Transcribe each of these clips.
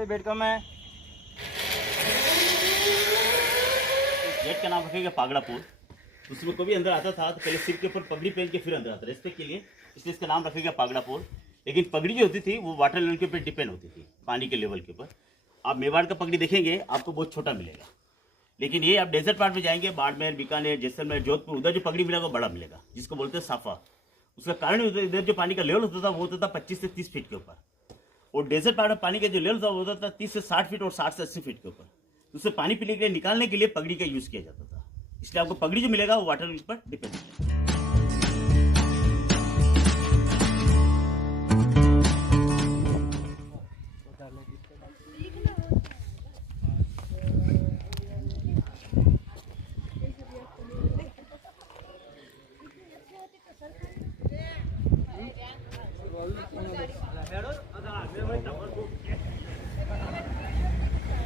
पे बेड कम है। गेट का नाम रखेगा पागड़ा पोल। उसमें कोई अंदर आता था तो पहले सिर के ऊपर पगड़ी पहन के फिर अंदर आता, रेस्पेक्ट के लिए, इसलिए इसका नाम रखेगा पागड़ा पोल। लेकिन पगड़ी जो होती थी वो वाटर लेवल के ऊपर डिपेंड होती थी, पानी के लेवल के ऊपर। आप मेवाड़ का पगड़ी देखेंगे आपको बहुत छोटा मिलेगा, लेकिन ये आप डेजर्ट पार्ट में जाएंगे, बाड़मेर, बीकानेर, जैसलमेर, जोधपुर, उधर जो पगड़ी मिलेगा वो बड़ा मिलेगा, जिसको बोलते हैं साफा। उसका कारण इधर जो पानी का लेवल होता था वो होता था 25 से 30 फीट के ऊपर, और डेजर्ट पार्ट में पानी का जो लेवल था वो होता था 30 से 60 फीट और 60 से 80 फीट के ऊपर। तो उससे पानी पीने के लिए, निकालने के लिए पगड़ी का यूज़ किया जाता था, इसलिए आपको पगड़ी जो मिलेगा वो वाटर लेवल पर डिपेंड है।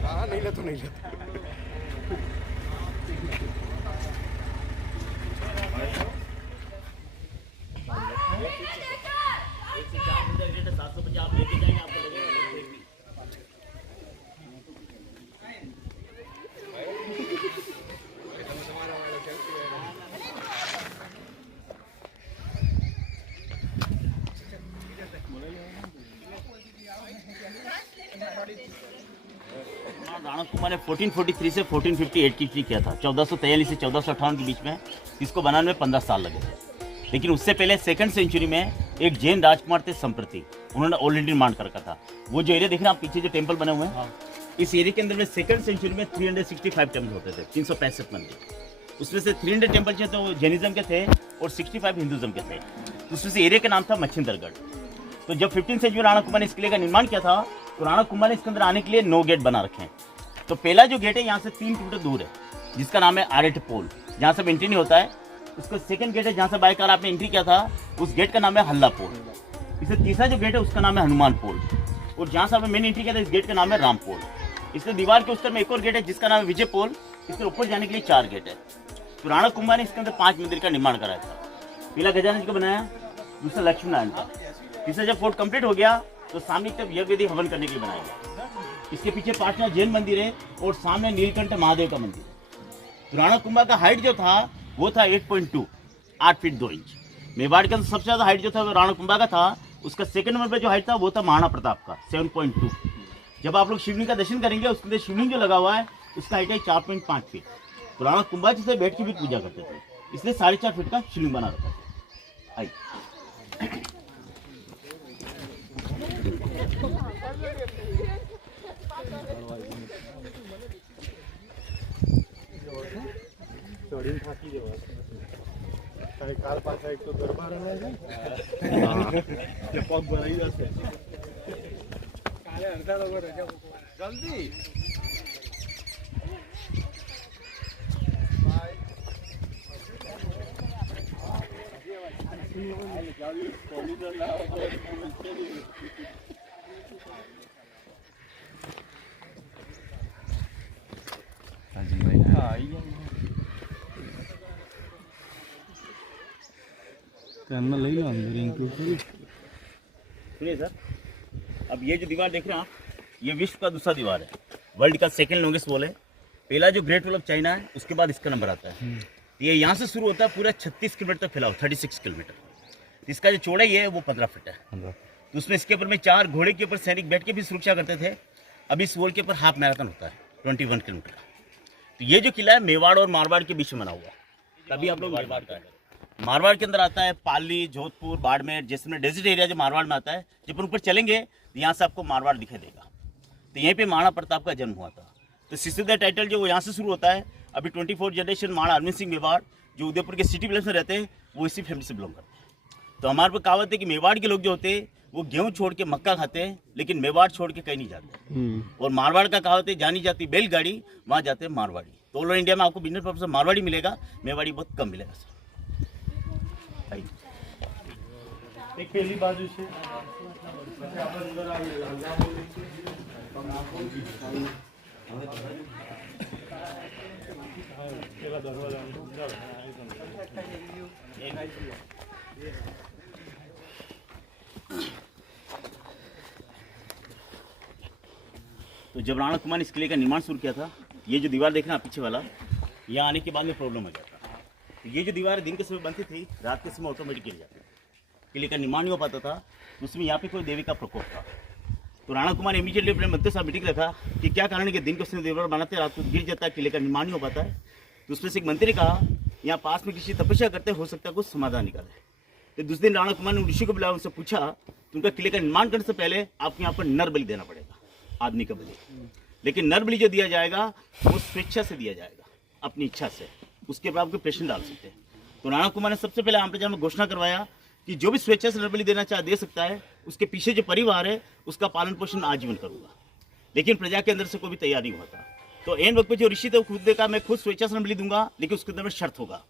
हाँ नहीं ले तो नहीं ले। आप लेके जाएंगे, आपको लगेगा राणा कुमार ने 1443 से 1458 की किया था, 1443 से 1458 के बीच में। इसको बनाने में 15 साल लगे थे। लेकिन उससे पहले सेकंड सेंचुरी में एक जैन राजकुमार थे संप्रति, उन्होंने ऑलरेडी निर्माण कर रखा था। वो जो एरिया देख रहे हैं आप पीछे जो टेम्पल बने हुए हैं, इस एरिया के अंदर में सेकंड सेंचुरी में 365 टेम्पल होते थे, 365 मंदिर। उसमें से 300 टेम्पल जो थे वो जैनिज्म के थे और 65 हिंदुज्म के थे। तो उसमें से एरिया का नाम था मच्छिंदरगढ़। तो जब 15 सेंचुरी राणा कुमार ने इस किले का निर्माण किया था, तो राणा कुमार ने इसके अंदर आने के लिए 9 गेट बना रखे हैं। तो पहला जो गेट है यहाँ से 3 किलोमीटर दूर है, जिसका नाम है आरेट पोल, जहाँ से एंट्री नहीं होता है। उसका सेकंड गेट है जहाँ से बाय कार आपने एंट्री किया था, उस गेट का नाम है हल्ला पोल। इससे तीसरा जो गेट है उसका नाम है हनुमान पोल, और जहाँ से आपने मेन एंट्री किया था इस गेट का नाम है राम पोल। इसलिए दीवार के उस तरफ में एक और गेट है जिसका नाम है विजय पोल। इसके ऊपर जाने के लिए 4 गेट है। तो राणा कुमार ने इसके अंदर 5 मंदिर का निर्माण कराया था। पहला गजानन जी का बनाया, दूसरा लक्ष्मी नारायण का, तीसरा जब फोर्ट कंप्लीट हो गया तो सामने की तरफ यज्ञ वेदी हवन करने के लिए बनाया गया। इसके पीछे 5वां जैन मंदिर है और सामने नीलकंठ महादेव का मंदिर है। तो राणा कुंभा का हाइट जो था वो था 8.2, 8 फीट 2 इंच। मेवाड़ के अंदर सबसे ज़्यादा हाइट जो था वो राणा कुंभा का था। उसका सेकंड नंबर पर जो हाइट था वो था महाराणा प्रताप का 7.2। जब आप लोग शिवलिंग का दर्शन करेंगे उसके अंदर शिवलिंग जो लगा हुआ है उसका हाइट है 4.5 फीट। तो राणा कुंभा जी से बैठ के भी पूजा करते थे, इसलिए 4.5 फीट का शिवलिंग बना रखा था। आई काल पास एक तो दरबार है ये पग बनाई जाते काले अर्धा लोग रजा जल्दी करना ले लो अंदर इंक्लूड करिए। सुनिए सर, अब ये जो दीवार देख रहे हैं आप, ये विश्व का दूसरा दीवार है, वर्ल्ड का सेकंड लॉन्गेस्ट वॉल है। पहला जो ग्रेट वॉल ऑफ चाइना है उसके बाद इसका नंबर आता है। ये यहाँ से शुरू होता है, पूरा 36 किलोमीटर तक फैला हुआ, 36 किलोमीटर। इसका जो चौड़ाई है वो 15 फीट है। तो उसमें इसके ऊपर में 4 घोड़े के ऊपर सैनिक बैठ के भी सुरक्षा करते थे। अब इस वॉल के ऊपर हाफ मैराथन होता है 21 किलोमीटर का। तो ये जो किला है मेवाड़ और मारवाड़ के बीच में बना हुआ है। तभी आप लोग मारवाड़ का है, मारवाड़ के अंदर आता है पाली, जोधपुर, बाड़मेर, जैसलमेर, डेजर्ट एरिया जो मारवाड़ में आता है। जब ऊपर चलेंगे तो यहाँ से आपको मारवाड़ दिखाई देगा। तो यहीं पे महाराणा प्रताप का जन्म हुआ था। तो सिलसिला टाइटल जो वो यहाँ से शुरू होता है। अभी 24 जनरेशन महाराणा अरविंद सिंह मेवाड़ जो उदयपुर के सिटी प्लेस में रहते हैं वो इसी फैमिली से बिलोंग करते हैं। तो हमारे पर कहावत है कि मेवाड़ के लोग जो होते हैं वो गेहूँ छोड़ के मक्का खाते हैं, लेकिन मेवाड़ छोड़ के कहीं नहीं जाते। और मारवाड़ का कहावत है जानी जाती बैलगाड़ी, वहाँ जाते हैं मारवाड़ी। तो ऑल ओवर इंडिया में आपको बिजनेस पर्पज से मारवाड़ी मिलेगा, मेवाड़ी बहुत कम मिलेगा सर। एक पहली बाजू से तो जब राणा कुमार ने इस किले का निर्माण शुरू किया था, ये जो दीवार देख रहे हैं आप पीछे वाला, यहाँ आने के बाद में प्रॉब्लम हो गया था। तो ये जो दीवार दिन के समय बनती थी, रात के समय ऑटोमेटिक गिर जाती थी, किले का निर्माण नहीं हो पाता था। उसमें यहाँ पे कोई देवी का प्रकोप था। तो राणा कुमार इमीडिएटली अपने मंत्री साहब मीटिंग रखा कि क्या कारण है कि दिन के समय दीवार बनाते रात को गिर जाता है, किले का निर्माण नहीं हो पाता है। तो उसमें से एक मंत्री ने कहा यहाँ पास में किसी तपस्या करते हो सकता है कुछ समाधान निकाले। तो दूसरे दिन राणा कुमार ने ऋषि को बुलाया, उनसे पूछा कि उनका किले का निर्माण करने से पहले आपको यहाँ पर नर बलि देना पड़ेगा, आदमी का बलि। लेकिन नर बलि जो दिया जाएगा वो स्वेच्छा से दिया जाएगा, अपनी इच्छा से, उसके बाद आपको प्रश्न डाल सकते हैं। तो राणा कुमार ने सबसे पहले आम प्रजा में घोषणा करवाया कि जो भी स्वेच्छा से नर बलि देना चाहे दे सकता है, उसके पीछे जो परिवार है उसका पालन पोषण आजीवन करूंगा। लेकिन प्रजा के अंदर से कोई भी तैयार नहीं हुआ था। तो एन वक्त पे जो ऋषि थे वो खुद देखा मैं खुद स्वेच्छा से नर बलि दूंगा, लेकिन उसके अंदर में शर्त होगा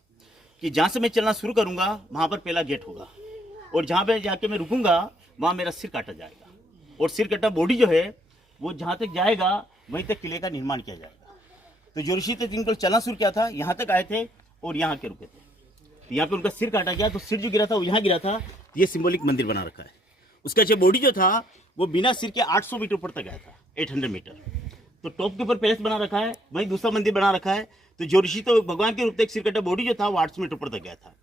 कि जहाँ से मैं चलना शुरू करूंगा वहाँ पर पहला गेट होगा, और जहाँ पे जाके मैं रुकूंगा वहाँ मेरा सिर काटा जाएगा, और सिर कटा बॉडी जो है वो जहाँ तक जाएगा वहीं तक किले का निर्माण किया जाएगा। तो जो ऋषि थे जिनको चलना शुरू किया था यहाँ तक आए थे और यहाँ के रुके थे। तो यहाँ पे उनका सिर काटा गया, तो सिर जो गिरा था वो यहाँ गिरा था। ये सिंबॉलिक मंदिर बना रखा है। उसका जो बॉडी जो था वो बिना सिर के 800 मीटर ऊपर तक गया था, 800 मीटर। तो टॉप के ऊपर पैलेस बना रखा है, वहीं दूसरा मंदिर बना रखा है। तो जो ऋषि तो भगवान के रूप में एक सिर कटा बॉडी जो था वो 800 मीटर ऊपर तक गया था।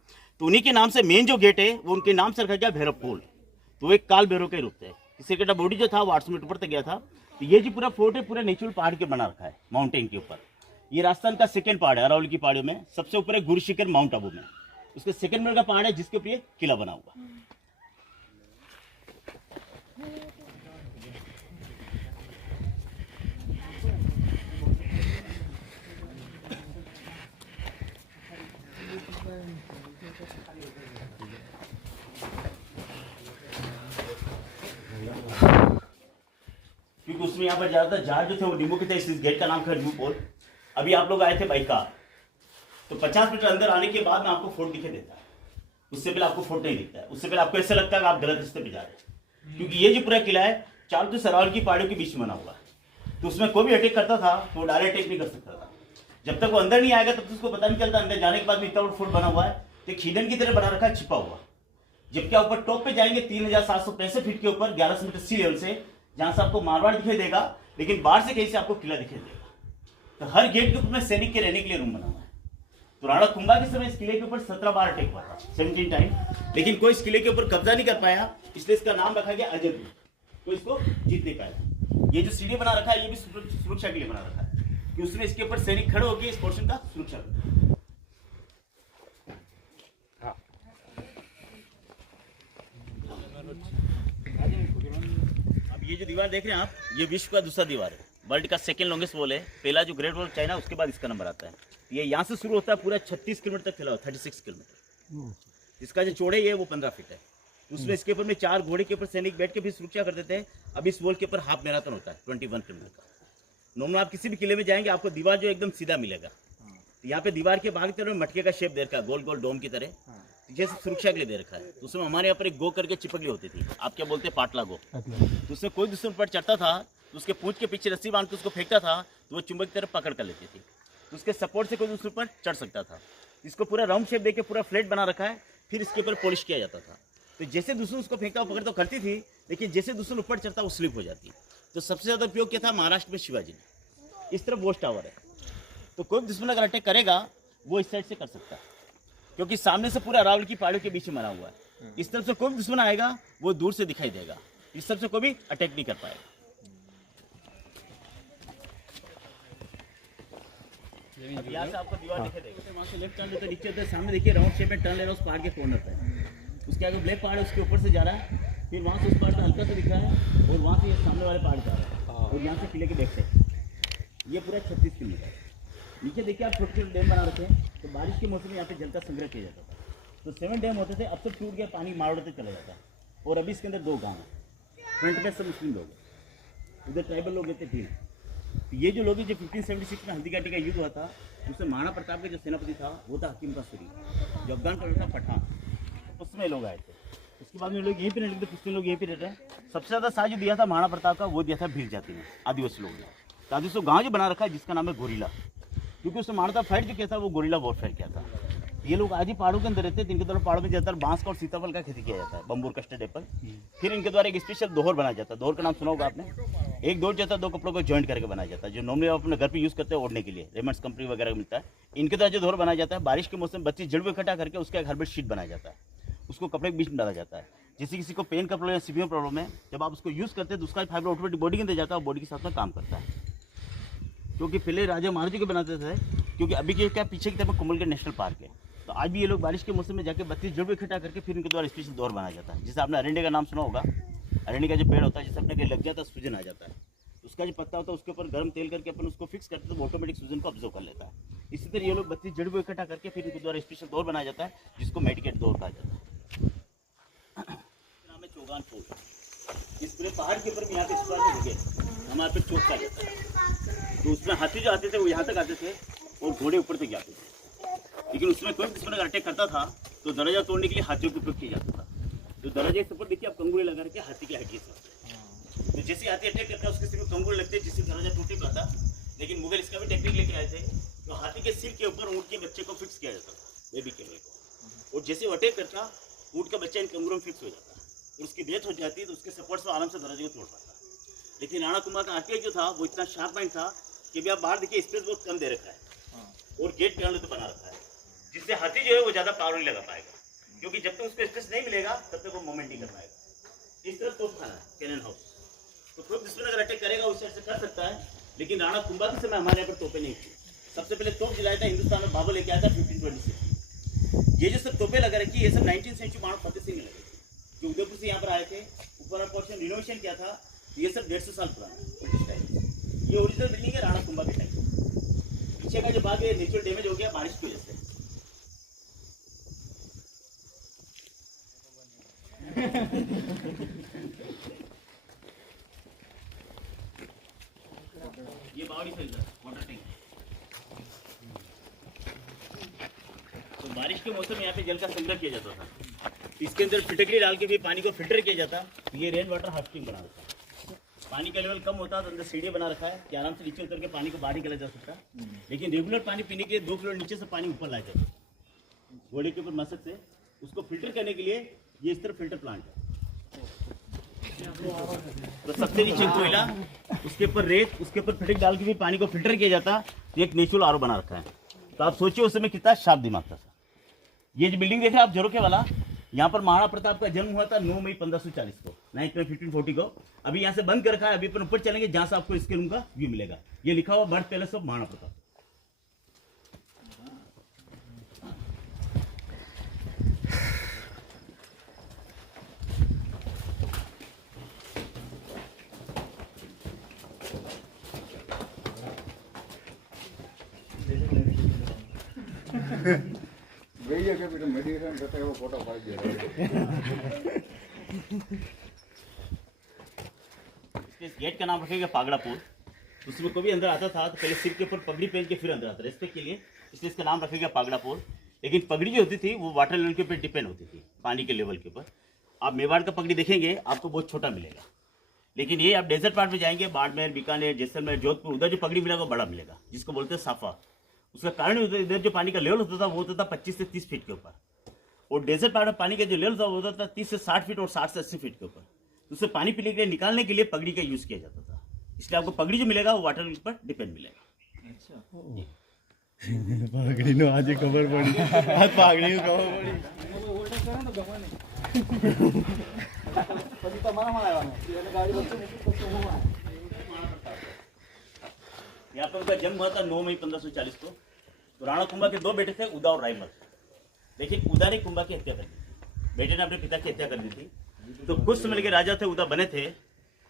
तो उन्हीं के नाम से मेन जो गेट है वो उनके नाम से रखा गया भैरव पोल। तो वो एक काल भैरव के रूप है। सिर कटा बॉडी जो था वो 800 मीटर ऊपर तक गया था। तो ये जो पूरा फोर्ट है पूरा नेचुरल पहाड़ के बना रखा है, माउंटेन के ऊपर। ये राजस्थान का सेकंड पहाड़ है अरावली की पहाड़ियों में। सबसे ऊपर है गुरु शिखर माउंट आबू में, उसके सेकंड नंबर का पहाड़ है जिसके ऊपर ये किला बना हुआ। क्योंकि उसमें यहाँ पर ज्यादातर जहाज जो थे वो डिमो के थे, इस गेट का नाम था ड्यू पोल। अभी आप लोग आए थे बाइक कार, तो 50 मीटर अंदर आने के बाद में आपको फोर्ट दिखाई देता है। उससे पहले आपको फोर्ट नहीं दिखता है। उससे पहले आपको ऐसा लगता है कि आप गलत रास्ते पे जा रहे हैं, क्योंकि ये जो पूरा किला है चारों तरफ अरावली की पहाड़ियों के बीच में बना हुआ है। तो उसमें कोई भी अटैक करता था तो वो डायरेक्ट अटैक नहीं कर सकता था। जब तक वो अंदर नहीं आएगा तब तक उसको पता नहीं चलता। अंदर जाने के बाद भी इतना बड़ा फोर्ट बना हुआ है, तो हिडन की तरह बना रखा है, छिपा हुआ। जबकि आप ऊपर टॉप पे जाएंगे 3765 फीट के ऊपर 1100 मीटर सी लेवल से, जहां से आपको मारवाड़ दिखाई देगा, लेकिन बाहर से कहीं से आपको किला दिखाई देगा। तो हर गेट के ऊपर में सैनिक के रहने के लिए रूम बना हुआ है। तो राणा कुंभा के समय इस किले के ऊपर 17 बार अटैक हुआ था, 17 टाइम, लेकिन कोई इस किले के ऊपर कब्जा नहीं कर पाया। इसलिए इसका नाम रखा गया अजयपुर। कोई इसको जीत नहीं पाया। ये जो सीढ़ी बना रखा है ये भी सुरक्षा के लिए बना रखा है कि उसमें इसके ऊपर सैनिक खड़े होकर इस पोर्शन का सुरक्षा करते। अब ये जो दीवार देख रहे हैं आप, ये विश्व का दूसरा दीवार है, वर्ल्ड का सेकंड लॉन्गेस्ट वॉल है। पहला जो ग्रेट वॉल चाइना, उसके बाद इसका नंबर आता है। ये यहाँ से शुरू होता है, पूरा 36 किलोमीटर तक फैला हुआ, 36 किलोमीटर। इसका जो चौड़ाई है वो 15 फीट है। उसमें इसके ऊपर में 4 घोड़े के ऊपर सैनिक बैठ के भी सुरक्षा करते थे। अब इस वॉल के ऊपर हाफ मैराथन होता है 21 किलोमीटर का। नॉर्मल आप किसी भी किले में जाएंगे आपको दीवार जो एकदम सीधा मिलेगा। तो यहाँ पे दीवार के बाहर की तरफ मटके का शेप दे रखा है, गोल गोल डोम की तरह, जैसे सुरक्षा के लिए दे रखा है। तो उसमें हमारे यहाँ पर एक गो करके चिपकली होती थी, आप क्या बोलते हैं, पाटला गो। तो उसमें कोई दुश्मन पर चढ़ता था तो उसके पूंछ के पीछे रस्सी बांध के उसको फेंकता था, तो वो चुंबक की तरफ पकड़ कर लेती थी। तो उसके सपोर्ट से कोई दूसरे पर चढ़ सकता था। इसको पूरा राउंड शेप देके पूरा फ्लैट बना रखा है, फिर इसके ऊपर पॉलिश किया जाता था। तो जैसे दुश्मन उसको फेंकता पकड़ तो करती थी, लेकिन जैसे दुश्मन ऊपर चढ़ता वो स्लिप हो जाती। तो सबसे ज़्यादा उपयोग किया था महाराष्ट्र में शिवाजी ने। इस तरफ वॉच टावर है, तो कोई दुश्मन अगर अटैक करेगा वो इस साइड से कर सकता है, क्योंकि सामने से पूरा अरावली की पहाड़ियों के बीच में बना हुआ है। इस तरफ से कोई भी दुश्मन आएगा वो दूर से दिखाई देगा, इस तरफ से कोई भी अटैक नहीं कर पाएगा। यहाँ से आपको दीवार दिखाई देगा, वहाँ से लेफ्ट टर्न लेते नीचे होता है, सामने देखिए राउंड शेप में टर्न ले रहा है उस पहाड़ के कॉर्नर पे। उसके आगे ब्लैक पहाड़ है, उसके ऊपर से जा रहा है, फिर वहाँ से उस पहाड़ पे हल्का सा दिख रहा है, और वहाँ से ये सामने वाले पहाड़ जा रहा है, और यहाँ से किले के बैक साइड ये पूरा 36 किलोमीटर है। नीचे देखिए आप छोटे छोटे डैम बना रखे हैं। तो बारिश के मौसम में यहाँ पे जल का संग्रह किया जाता था। तो 7 डैम होते थे, अब सब टूट गया, पानी मारवाड़ तक चला जाता है। और अभी इसके अंदर 2 गाँव हैं, फ्रंट में सब मुस्लिम लोग हैं, उधर ट्राइबल लोग रहते 3। तो ये जो लोग जो 1576 में हल्दीघाटी का युद्ध हुआ था, उसमें महाराणा प्रताप का जो सेनापति था वो था हकीम का सूरी, जो अफगान का था पठान, उसमें लोग आए थे। उसके बाद में लोग यहीं पर रहते थे, कुछ लोग यहीं पर रहते हैं। सबसे ज़्यादा साथ जो दिया था महाराणा प्रताप का वो दिया था भील जाति ने, आदिवासी लोग ने। तो आदिवासी गाँव जो बना रखा है जिसका नाम है गोरिल्ला, क्योंकि उसमें महाराणा फाइट जो किया था वो गोरिल्ला वॉरफेयर किया था। ये लोग आज ही पहाड़ों के अंदर रहते हैं, इनके द्वारा पहाड़ों में ज़्यादातर बांस का और सीताफल का खेती किया जाता है, बम्बूर कस्टर्ड एप्पल। फिर इनके द्वारा एक स्पेशल दोहर बनाया जाता है। दोहर का नाम सुना होगा आपने। एक दोहर जाता है, दो कपड़ों को जॉइंट करके बनाया जाता है, जो नॉर्मली आप अपने घर पे यूज़ करते हैं ओढ़ने के लिए, रेमंड्स कंपनी वगैरह मिलता है। इनके द्वारा जो दोहर बनाया जाता है, बारिश के मौसम में बच्चे जड़ को इकट्ठा करके उसका एक हर्बल शीट बनाया जाता है, उसको कपड़े के बीच में डाला जाता है। जैसे किसी को पेन का प्रॉब्लम या सीवियर प्रॉब्लम है, जब आप उसको यूज़ करते हैं तो उसका फाइबर ऑटोमेटिक बॉडी के अंदर जाता है और बॉडी के साथ में काम करता है। क्योंकि पहले राजा महाराज के बनाते थे, क्योंकि अभी के क्या पीछे की तरफ कुंभलगढ़ नेशनल पार्क है, तो आज भी ये लोग बारिश के मौसम में जाके 32 जड़ को इकट्ठा करके फिर उनके द्वारा स्पेशल दोहर बनाया जाता है। जैसे आपने अरंडे का नाम सुना होगा, अरंडे का जो पेड़ होता है, जैसे अपने लग जाता है सूजन आ जाता है, उसका जो पत्ता होता है उसके ऊपर गर्म तेल करके अपन उसको फिक्स करते हैं तो ऑटोमेटिक सूजन को ऑब्जर्व कर लेता है। इसी तरह ये लोग 32 जड़ को इकट्ठा करके फिर इनके द्वारा स्पेशल दोहर बनाया जाता है, जिसको मेडिकेट दोहर कहा जाता है। नाम है चौगान फोर्ट। इस पूरे पहाड़ के ऊपर यहाँ पे हमारे पे चौक कहा जाता है। तो उसमें हाथी जो आते थे वो यहाँ तक आते थे और घोड़े ऊपर तक जाते थे, लेकिन उसमें कोई दुश्मन अगर अटैक करता था तो दरवाजा तोड़ने के लिए हाथियों को उपयोग किया जाता था। तो दरवाजे के ऊपर देखिए आप कंगूरे लगा के हाथी की हड्डी से, तो जैसे हाथी अटैक करता है उसके सिर में कंगूरे लगते हैं, जिससे दरवाजा टूट नहीं पाता। लेकिन मुगल इसका भी टेक्निक लेके आए थे, तो हाथी के सिर के ऊपर ऊँट के बच्चे को फिक्स किया जाता था, बेबी के को, और जैसे वो अटैक करता ऊँट का बच्चा इन कंगूरों में फिक्स हो जाता और उसकी डेथ हो जाती है, तो उसके सपोर्ट से आराम से दरवाजे को तोड़ पाता। लेकिन राणा कुंभा का आर्किटेक्ट जो था वो इतना शार्प माइंड था कि अभी आप बाहर देखिए स्पेस बहुत कम दे रखा है और गेट के अंदर तो बना रखा है, जिससे हाथी जो है वो ज़्यादा पावर नहीं लगा पाएगा, क्योंकि जब तक उसको स्पेस नहीं मिलेगा तब तक वो मूवमेंट नहीं कर पाएगा। इस तरह तोप खाना कैनन हाउस, तो कोई दुश्मन अगर अटैक करेगा उस साइड से कर सकता है, लेकिन राणा कुंभा के समय हमारे यहाँ पर तोपे नहीं थी। सबसे पहले तोप दिलाया था हिंदुस्तान में बाबर लेके आया था 1526। ये जो सब तोपे लगा रखी ये सब 19th सेंचुरी महाराणा फतेह सिंह ने लगी थी, जो उदयपुर से यहाँ पर आए थे, ऊपर पोर्शन रिनोवेशन किया था। ये सब 150 साल पुराना है। ये ओरिजिनल बिल्डिंग है राणा कुंभा के टाइम। पीछे का जो भाग है नेचुरल डैमेज हो गया बारिश की वजह से। ये बावड़ी फिल्टर वाटर टैंक। तो बारिश के मौसम में यहाँ पे जल का संग्रह किया जाता था, इसके अंदर फिटकरी डाल के भी पानी को फिल्टर किया जाता। ये रेन वाटर हार्वेस्टिंग बना रखा है। पानी का लेवल कम होता है तो अंदर सीढ़ी बना रखा है कि आराम से नीचे उतर के पानी को बाहर निकाला जा सकता है। लेकिन रेगुलर पानी पीने के लिए 2 किलो नीचे से पानी ऊपर लाया जाता है घोड़े के ऊपर मसक से। उसको फिल्टर करने के लिए ये इस तरह फिल्टर प्लांट है। तो सबसे नीचे कोयला, उसके ऊपर रेत, उसके ऊपर फिटिक डाल के भी पानी को फिल्टर किया जाता। एक नेचुरल आरओ बना रखा है। तो आप सोचिए उस समय कितना शार्प दिमाग था। ये जो बिल्डिंग देख रहे हैं आप झरोखे वाला, यहाँ पर महाराणा प्रताप का जन्म हुआ था 9 मई 1540 को, 9 मई 1540 को। अभी यहाँ से बंद कर रखा है, अभी अपन ऊपर चलेंगे जहाँ से आपको इसके रूम का व्यू मिलेगा। ये लिखा हुआ birth palace of Maharana Pratap. भैया के बेटा मेडिटेशन करते हैं वो फोटो फाड़ दे रहे इस गेट का नाम रखेगा पागड़ापुर। उसमें कोई भी अंदर आता था तो पहले सिर के ऊपर पगड़ी पहन के फिर अंदर आता, रेस्पेक्ट के लिए, इसलिए इसका नाम रखेगा पागड़ापुर। लेकिन पगड़ी जो होती थी वो वाटर लेवल के ऊपर डिपेंड होती थी, पानी के लेवल के ऊपर। आप मेवाड़ का पगड़ी देखेंगे आपको बहुत छोटा मिलेगा, लेकिन ये आप डेजर्ट पार्ट में जाएंगे, बाड़मेर, बीकानेर, जैसलमेर, जोधपुर, उधर जो पगड़ी मिलेगा वो बड़ा मिलेगा, जिसको बोलते हैं साफा। उसका कारण इधर जो पानी का लेवल होता था वो होता था 25 से 30 फीट के ऊपर, और डेजर्ट पार्ट में पानी का जो लेवल था वो होता था 30 से 60 फीट और 60 से 80 फीट के ऊपर। तो उससे पानी पीने के लिए निकालने के लिए पगड़ी का यूज़ किया जाता था, इसलिए आपको पगड़ी जो मिलेगा वो वाटर पर डिपेंड मिलेगा। अच्छा, पागड़ी नो आज खबर पड़ी, आज पागड़ी नो खबर पड़ी। यहाँ पर उनका जन्म हुआ था 9 मई 1540 को। तो राणा कुंभा के 2 बेटे थे, उदा और रायमल। लेकिन उदा ने कुंभा की हत्या कर दी थी, बेटे ने अपने पिता की हत्या कर दी थी। तो कुछ समय के राजा थे उदा बने थे,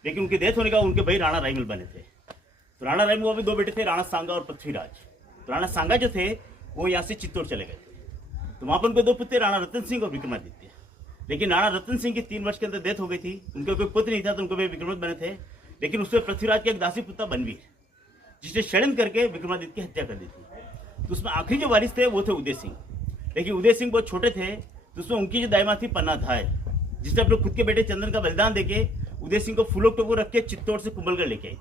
लेकिन उनकी डेथ होने का उनके भाई राणा रायमल बने थे। तो राणा रायमल को भी 2 बेटे थे, राणा सांगा और पृथ्वीराज। तो राणा सांगा जो थे वो यहाँ से चित्तौड़ चले गए थे। तो वहाँ पर उनके 2 पुत्र, राणा रतन सिंह और विक्रमादित्य। लेकिन राणा रतन सिंह की 3 वर्ष के अंदर डेथ हो गई थी, उनके कोई पुत्र नहीं था, तो उनको भी विक्रमादित्य बने थे। लेकिन उसमें पृथ्वीराज के एक दासी पुत्र बनवीर, जिसने षड्यंत्र करके विक्रमादित्य की हत्या कर दी थी। तो उसमें आखिरी जो वारिस थे वो थे उदय सिंह। लेकिन उदय सिंह बहुत छोटे थे, तो उसमें उनकी जो दाईमा थी पन्नाधाय, जिसने अपने खुद के बेटे चंदन का बलिदान देके उदय सिंह को फूलों टोको रख के चित्तौड़ से कुंभलगढ़ लेके आई थी।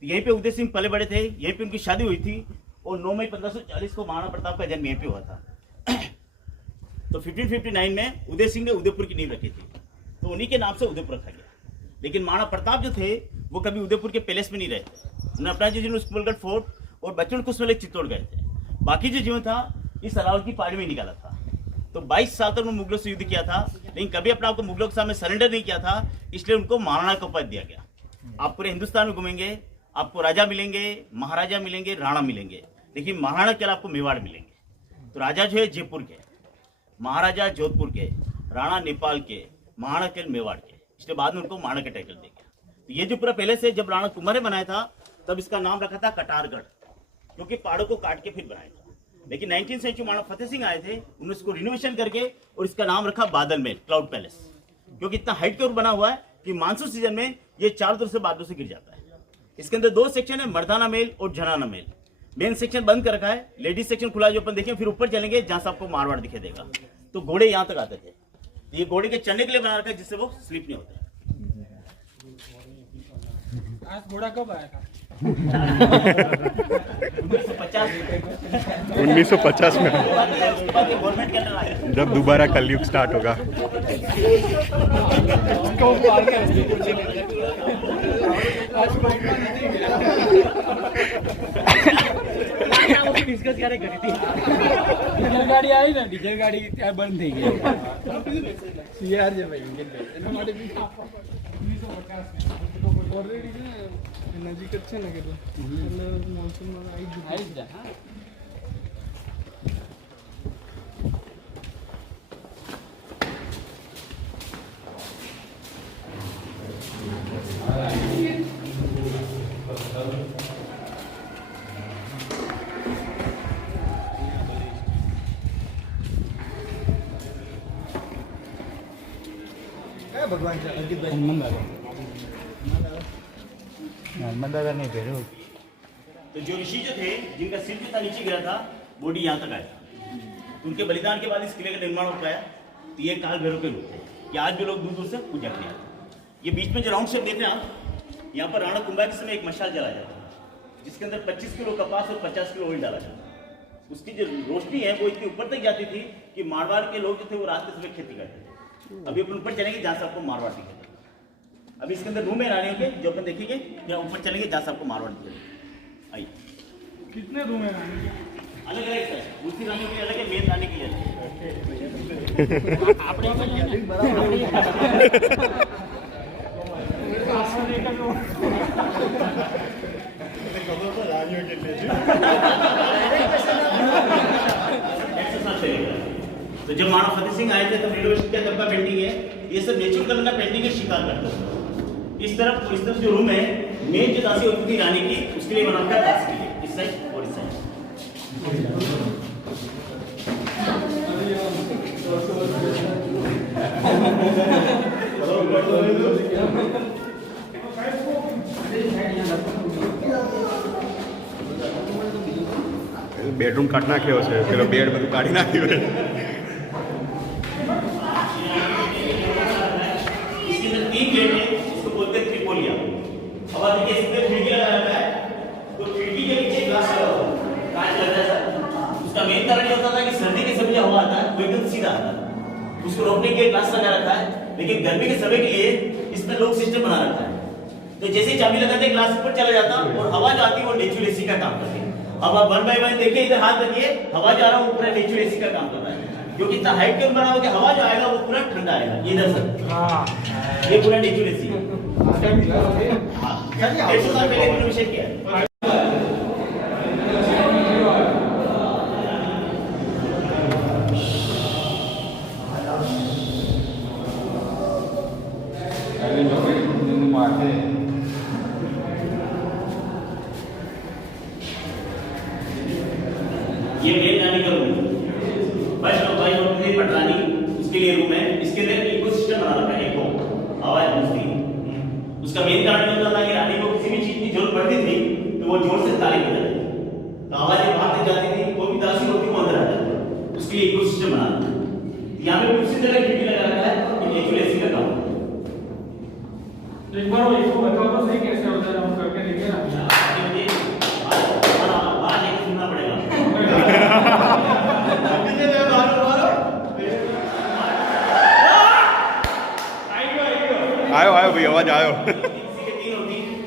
तो यहीं पे उदय सिंह पले बड़े थे, यहीं पे उनकी शादी हुई थी, और 9 मई 1540 को महाराणा प्रताप का जन्म यहीं पे हुआ था। तो 1559 में उदय सिंह ने उदयपुर की नींव रखी थी, तो उन्हीं के नाम से उदयपुर रखा गया। लेकिन महाराणा प्रताप जो थे वो कभी उदयपुर के पैलेस में नहीं रहे थे। उन्होंने अपना जो जीवन कुंभलगढ़ फोर्ट और बचपन कुशमेल चित्तौड़ गए थे। बाकी जो जीवन था इस अलाउल की पहाड़ी में निकाला था। तो 22 साल तक उन्होंने मुगलों से युद्ध किया था, लेकिन कभी अपने आपको मुगलों के सामने सरेंडर नहीं किया था, इसलिए उनको महाराणा का पद दिया गया। आप पूरे हिंदुस्तान में घूमेंगे, आपको राजा मिलेंगे, महाराजा मिलेंगे, राणा मिलेंगे, लेकिन महाराणा के अलावा आपको मेवाड़ मिलेंगे। तो राजा जो है जयपुर के, महाराजा जोधपुर के, राणा नेपाल के, महाराणा के मेवाड़ के, इसलिए बाद में उनको महाराणा का टाइटल देंगे। तो ये जो पूरा पहले से जब राणा कुंभा ने बनाया था तब इसका नाम रखा था कटारगढ़, क्योंकि पहाड़ों को काट के फिर बनाया था। लेकिन 19th सेंचुरी महाराणा फतेह सिंह आए थे, उन्होंने इसको रिनोवेशन करके और इसका नाम रखा बादल महल, क्लाउड पैलेस, क्योंकि इतना हाइट के ऊपर बना हुआ है कि मानसून सीजन में ये चारों तरफ से बादलों से गिर जाता है। इसके अंदर 2 सेक्शन है, मर्दाना महल और जनाना महल। मेन सेक्शन बंद कर रखा है, लेडीज सेक्शन खुला जो अपन देखें, फिर ऊपर चलेंगे जहां से आपको मारवाड़ दिखाई देगा। तो घोड़े यहाँ तक आते थे, तो ये घोड़े के चढ़ने के लिए बना रखा है जिससे वो स्लिप नहीं होते। आज घोड़ा कब आया था? 1950 में, गवर्नमेंट के अंदर आया। जब दोबारा कलयुग स्टार्ट होगा। डिस्कस करे करी थी। डीजल गाड़ी आई ना, डीजल गाड़ी क्या बंद थी गई। सीआर जे भाई એના માટે 1950 ઓલરેડી છે નજીક જ છે ને કે એટલે મોન્સૂનમાં આવી જ જાય। હા भगवान से अंकित भाई नर्मदा नहीं भेड़ो। तो जो ऋषि जो थे जिनका सिर जो था नीचे गिरा था, बॉडी यहाँ तक आया था। तो उनके बलिदान के बाद इस किले का निर्माण हो पाया। तो ये काल भैरव के रूप थे कि आज भी लोग दूर दूर से पूजा करने आते हैं। ये बीच में जो राउंड शेप देख रहे हैं आप, यहाँ पर राणा कुंभा के समय एक मशाल जलाया जाता है जिसके अंदर 25 किलो कपास और 50 किलो ऑयल डाला जाता है। उसकी जो रोशनी है वो इतनी ऊपर तक जाती थी कि मारवाड़ के लोग जो थे वो रात के समय खेती करते थे। अभी अपन ऊपर चलेंगे जहाँ से आपको मारवाड़ दिखेगा। अभी इसके अंदर रूम है रानियों के, जो अपन देखेंगे या ऊपर चलेंगे जहाँ से आपको मारवाड़ दिखेगा। आइए, कितने रूम है रानी के? अलग अलग है, दूसरी रानियों के लिए अलग है, मेन रानी के लिए अलग है। तो जब महाराणा फतेह सिंह आए थे तब रिनोवेशन किया, तब का पेंटिंग है। ये सब नेचुरल कलर का पेंटिंग है, शिकार करते हैं। इस तरफ जो रूम है, मेन जो दासी होती थी रानी की, उसके लिए बना था दास के लिए, इस साइड और इस साइड। બેડરૂમ કાઢ નાખ્યો છે, પેલો બેડ બધું કાઢી નાખ્યું છે। इसके अंदर 3 गेट है, इसको बोलते हैं त्रिपोलिया। अब आप देखिए इसमें खिड़की लगा रखा है, तो खिड़की के नीचे ग्लास लगा हुआ है, कांच लग रहा है। उसका मेन कारण ये होता था कि सर्दी के समय जो हवा आता है वो एकदम सीधा आता है, उसको रोकने के लिए ग्लास लगा रखा है। लेकिन गर्मी के समय के लिए इसमें लोक सिस्टम बना रखा है, तो जैसे ही चाबी लगाते ग्लास ऊपर चला जाता और हवा जो आती है वो नेचुरल एसी का काम करती है। अब आप 1 बाय 1 देखिए, इधर हाथ रखिए, हवा जा रहा है वो पूरा नेचुरल एसी का काम कर रहा है, क्योंकि इतना हाइट के बना हुआ कि हवा जो आएगा वो पूरा ठंडा आएगा। ये इधर सर, ये पूरा नेचुरल एसी है। हाँ, 150 साल पहले रिनोवेशन किया है। ये मेन रानी का रूम है, वैष्णव भाई और पटरानी, उसके लिए रूम है। इसके अंदर इकोसिस्टम बना रखा है, एको हवा दूसरी। उसका मेन कारण ये होता था कि रानी को किसी भी चीज की जरूरत पड़ती थी तो वो जोर से ताली बजाती थी, तो आवाज बाहर तक जाती थी, कोई भी दासी होती वो अंदर आ जाती, उसके लिए इकोसिस्टम बना रखा है। यहाँ पे उसी तरह खिड़की लगा रखा है कि नेचुरल एसी का काम। एक बार वो इसको बताओ तो सही कैसे होता है, हम करके देखें ना। बाहर लेके सुनना पड़ेगा। आयो भाई आवाज आयो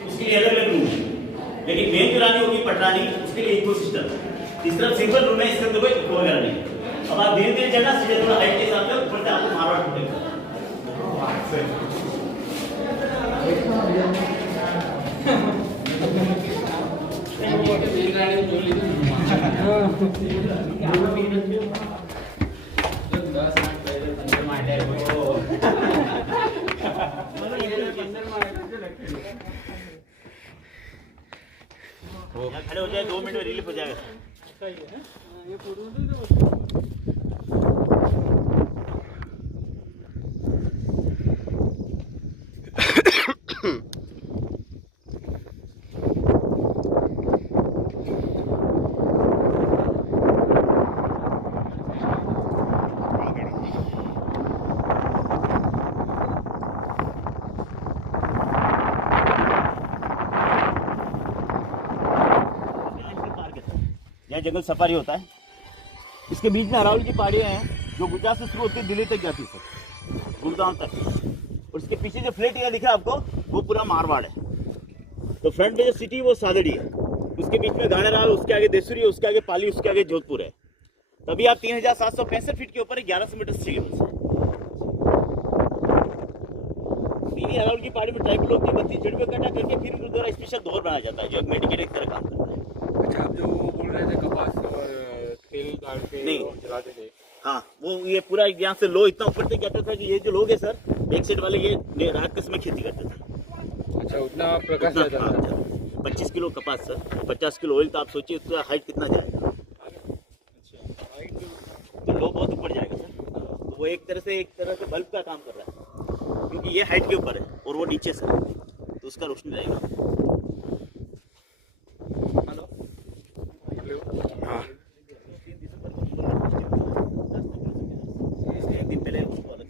उसके लिए अलग अलग रूम है, लेकिन मेन जो रानी होगी पटरानी, उसके लिए इको सिस्टम। इस तरफ सिंपल रूम है, इस तरफ तो कोई इको वगैरह नहीं। अब आप धीरे धीरे चलना, सीधे थोड़ा हाइट के हिसाब से ऊपर से आपको मारवाड़ टूटेगा। खड़े हो जाए, 2 मिनट में रिलीफ हो जाएगा। यहाँ जंगल सफारी होता है, इसके बीच में अरावली की पहाड़ियाँ हैं जो गुजरात से शुरू होती है, दिल्ली तक जाती है सर, गुड़गांव तक। और इसके पीछे जो फ्लैट एरिया दिखा आपको, वो पूरा मारवाड़ है। तो फ्रंट में जो सिटी वो सादड़ी है, उसके बीच में गाड़ेराव, उसके आगे देसुरी है, उसके आगे पाली, उसके आगे जोधपुर है। तभी आप 3765 फीट के ऊपर 1100 मीटर सी लेवल से। सीधी अरावली की पहाड़ी में ट्राइबल लोग 32 जड़ में इकट्ठा करके फिर उनके द्वारा स्पेशल दोहर बनाया जाता है, जो मेडिकेट की तरह काम करता है। अच्छा, आप जो बोल रहे थे कपास तेल डाल के नहीं जलाते थे, हाँ, वो ये पूरा यहाँ से लो इतना ऊपर तक जाता था कि ये जो लोग हैं सर, बैक साइड वाले, ये रात के समय खेती करते थे। अच्छा, उतना प्रकाश जाता था। 25 किलो कपास सर, 50 किलो ऑयल, तो आप सोचिए उसका हाइट कितना जाएगा। तो लो बहुत ऊपर जाएगा सर। तो वो एक तरह से बल्ब का काम कर रहा है, क्योंकि ये हाइट के ऊपर है और वो नीचे सर, तो उसका रोशनी रहेगा। हाँ एक दिन पहले उसको अलग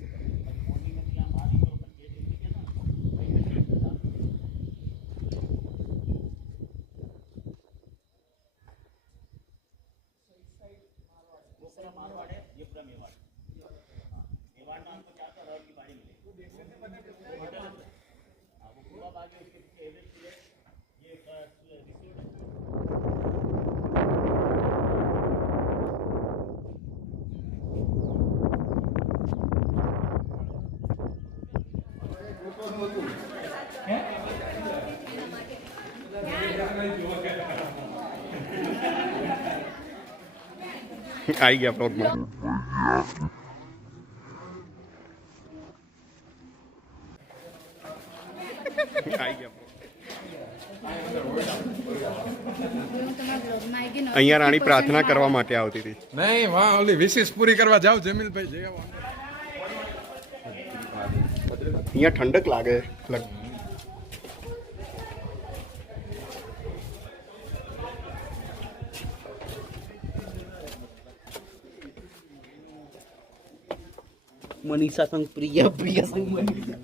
मारवाड़ है, ये पूरा मेवाड़। मेवाड़ में आपको चार अरावली की पहाड़ी मिलेगी। वो पूरा बाग है, उसके पीछे एवरेस्ट है, ये रिसोर्ट है। आई गया ब्लॉग में અહીંયા રાણી પ્રાર્થના કરવા માટે આવતી હતી. નહીં, વાહ ઓલી વિશેષ પૂરી કરવા જાવ જમીલભાઈ જઈ આવો. અહીંયા ઠંડક લાગે. मनीषा संग प्रिया, प्रिया संग मनीषा।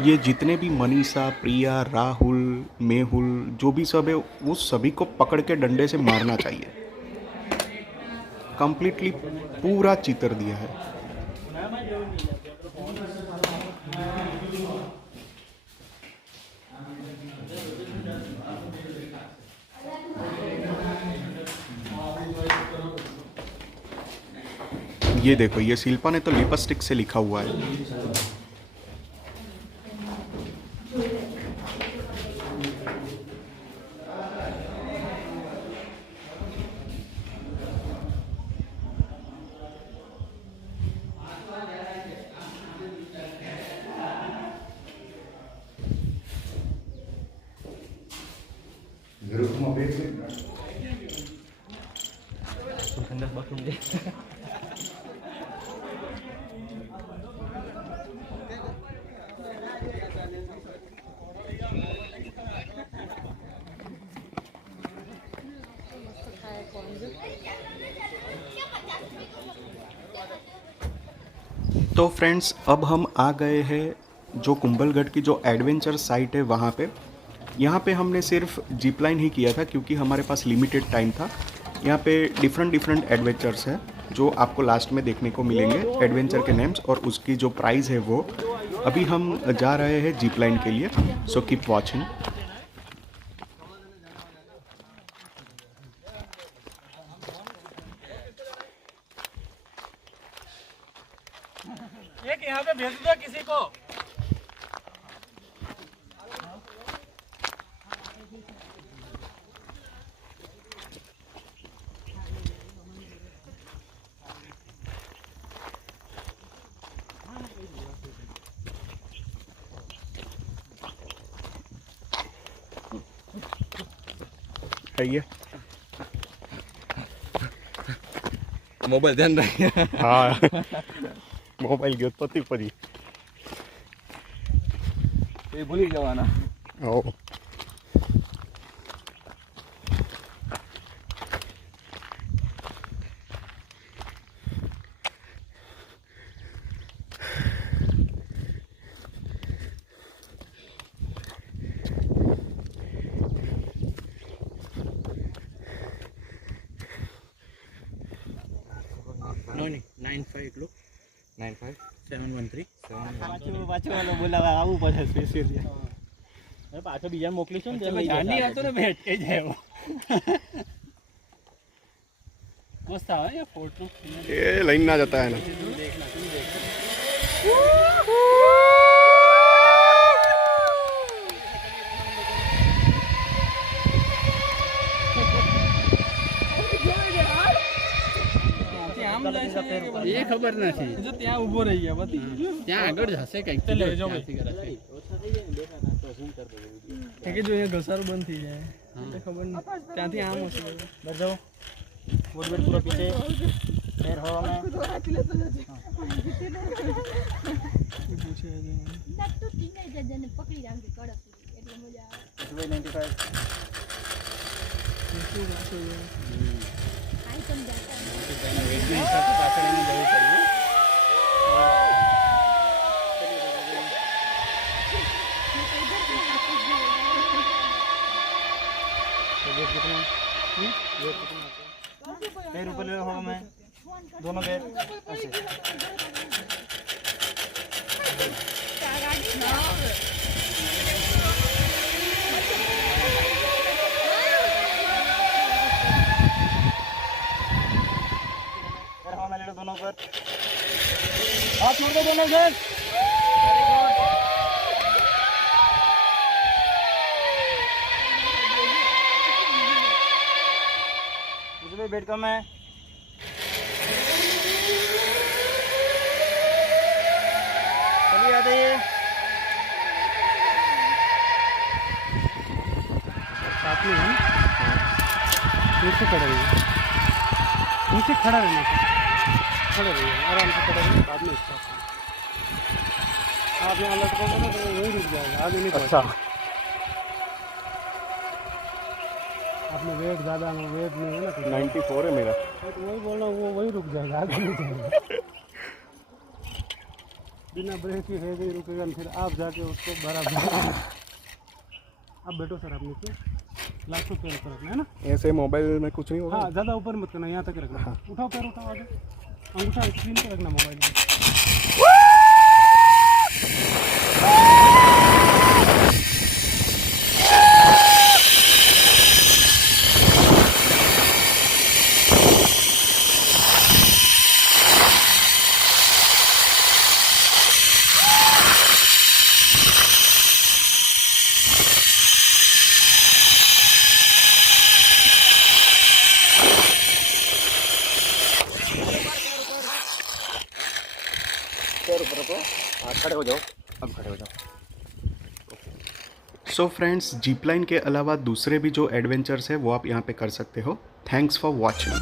ये जितने भी मनीषा, प्रिया, राहुल, मेहुल, जो भी सब है, वो सभी को पकड़ के डंडे से मारना चाहिए. कंप्लीटली पूरा चित्र दिया है. ये देखो, ये शिल्पा ने तो लिपस्टिक से लिखा हुआ है. तो फ्रेंड्स, अब हम आ गए हैं जो कुंभलगढ़ की जो एडवेंचर साइट है वहाँ पे. यहाँ पे हमने सिर्फ जिप लाइन ही किया था क्योंकि हमारे पास लिमिटेड टाइम था. यहाँ पे डिफरेंट एडवेंचर्स हैं जो आपको लास्ट में देखने को मिलेंगे, एडवेंचर के नेम्स और उसकी जो प्राइस है वो. अभी हम जा रहे हैं जीप लाइन के लिए, सो कीप वॉचिंग। एक यहाँ पे भेज दो किसी को। आइए। મોબાઈલ ધ્યાન રાખીએ. હા મોબાઈલ ગયો પતિ પડી. એ ભૂલી જવાના. ઓ No, 95 લો 95 713 7 પાછો બોલાવા આવવું પડે સ્પેશિયલી. હવે પાછો બીજા મોકલીશું ને એટલે જાની હતો ને ભેટ કે જાય મસ્ત આવે યાર ફોટો. એ લઈને ના જતા એને. એ ખબર નથી જો ત્યાં ઊભો રહી ગયા બધી ત્યાં આગળ જશે કઈક તો લેજો કે જો એ ઘસારો બંધ થઈ જાય ખબર નહીં ત્યાંથી આમ હશે બજાઓ બોડવેટ પૂરો પીછે ફેર હવા में પૂછે તો ટીનેજર જને પકડી રાખે કડક એટલે મજા આવે 95 આઈ સમજાતા पैर ऊपर ले होगा मैं दोनों पैर ऐसे दोनों पर हाथ छोड़ दो दोनों से। दूसरे बेड का मैं चलिए आ जाइए साथ में हम नीचे खड़े रहिए नीचे खड़ा रहना खड़े रहिए आराम से खड़े रहिए बाद में स्टार्ट आप यहाँ लटकोगे ना तो वहीं रुक जाएगा आगे नहीं अच्छा आपने वेट ज़्यादा ना वेट नहीं है ना 94 है मेरा. तो वही बोल रहा हूँ वो वहीं रुक जाएगा आगे नहीं जाएगा बिना ब्रेक के है ही रुकेगा फिर आप जाके उसको बराबर अब बैठो सर आप नीचे लास्ट को पैर ऊपर रखना है ना ऐसे मोबाइल में कुछ नहीं होगा. हाँ ज़्यादा ऊपर मत करना यहाँ तक रखना उठाओ पैर उठाओ आगे अंगूठा स्क्रीन पे रखना मोबाइल में खड़े हो जाओ. अब खड़े हो जाओ. सो फ्रेंड्स, जीप लाइन के अलावा दूसरे भी जो एडवेंचर्स है वो आप यहाँ पे कर सकते हो. Thanks for watching.